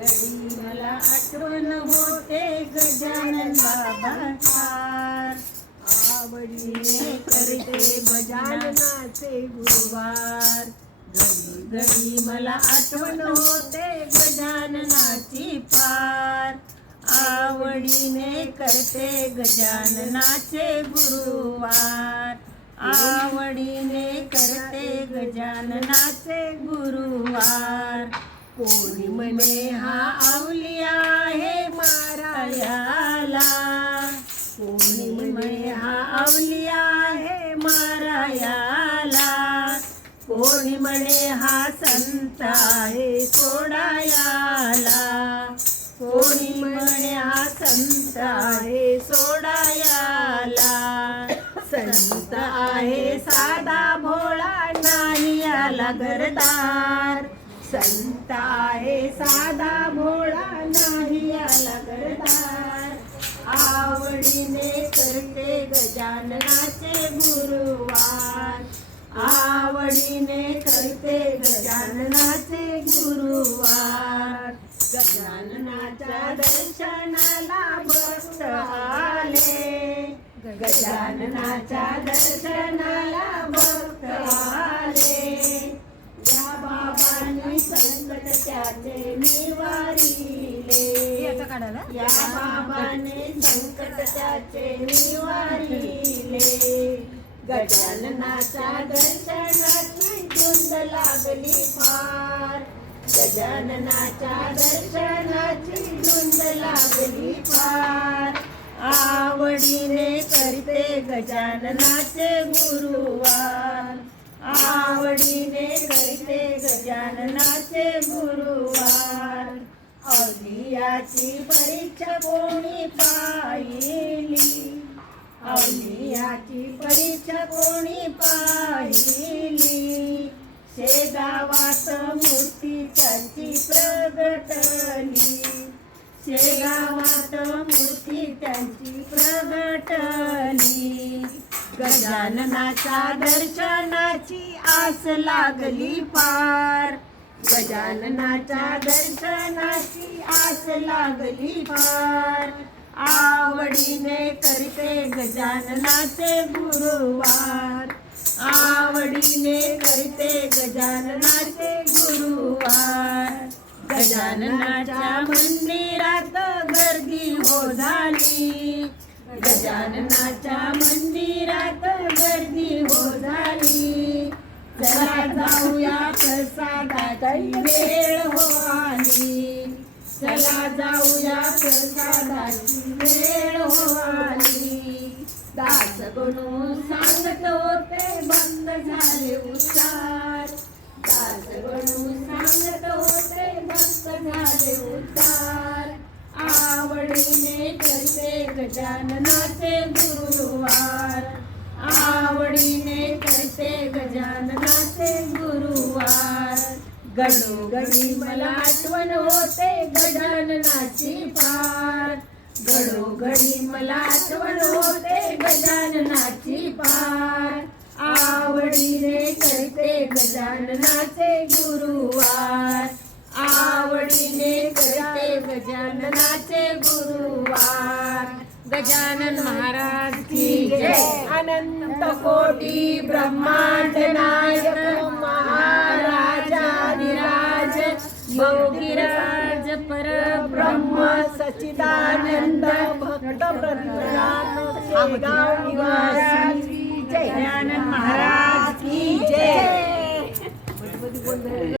कधी मला आठवण होते गजानन बाबा आवडीने करते गजाननाचे गुरुवार. घडी घडी मला आठवण होते गजाननाची पार. आवडीने करते गजाननाचे गुरुवार. आवडीने करते गजाननाचे गुरुवार. कोणी म्हणे हा आवलिया आहे मारायाला. कोणी म्हणे हा आवलिया आहे मारायाला. कोणी म्हणे हा संत आहे सोडायाला. कोणी म्हणे हा संत आहे सोडायाला. संत आहे साधा भोळा नाही आला घरदार. संत आहे साधा भोळा नाही याला आवडीने करते गजाननाचे गुरुवार. आवडीने करते गजाननाचे गुरुवार. गजाननाच्या दर्शनाला भक्त आले. गजाननाच्या दर्शनाला या बाबाने संकट त्याचे निवारिले. गजाननाच्या दर्शनाची धुंद लागली फार. गजाननाच्या दर्शनाची धुंद लागली फार. आवडीने करते गजाननाचे गुरुवार. आवडीने करते गजाननाचे गुरुवार. अवलियाची परीक्षा कोणी पाहिली? अवलियाची परीक्षा कोणी पाहिली? शेगावात मूर्ती त्याची प्रगटली. शेगावात मूर्ती त्यांची प्रगटली. गजाननाच्या दर्शनाची आस लागली पार. गजाननाच्या दर्शनाची आस लागली फार. आवडीने करते गजाननाचे गुरुवार. आवडीने करते गजाननाचे गुरुवार. गजाननाच्या मंदिरात गर्दी हो झाली. गजाननाच्या मंदिरात गर्दी हो झाली. जरा जाऊया प्रसादाची वेळ हो आली चला जाऊया प्रसादाची. वेळ हो आली दास बनून सांगत होते बंद झाले उच्चार दास बनून सांगत होते बंद झाले उच्चार आवडीने करते गजाननाचे गुरुवार आवडीने करते गजाननाचे गुरुवार गडोगडी मला आठवण होते गजाननाची पार गडोगडी मला आठवण होते गजाननाची पार आवडीने करते गजाननाचे गुरुवार. आवडीने करते गजाननाचे गुरुवार. गजानन महाराज की जय. अनंत कोटी ब्रह्मांड नायक. भोगिराज पर ब्रह्म सचिदानंद भक्त गाव निवासी जय। महाराज की जय।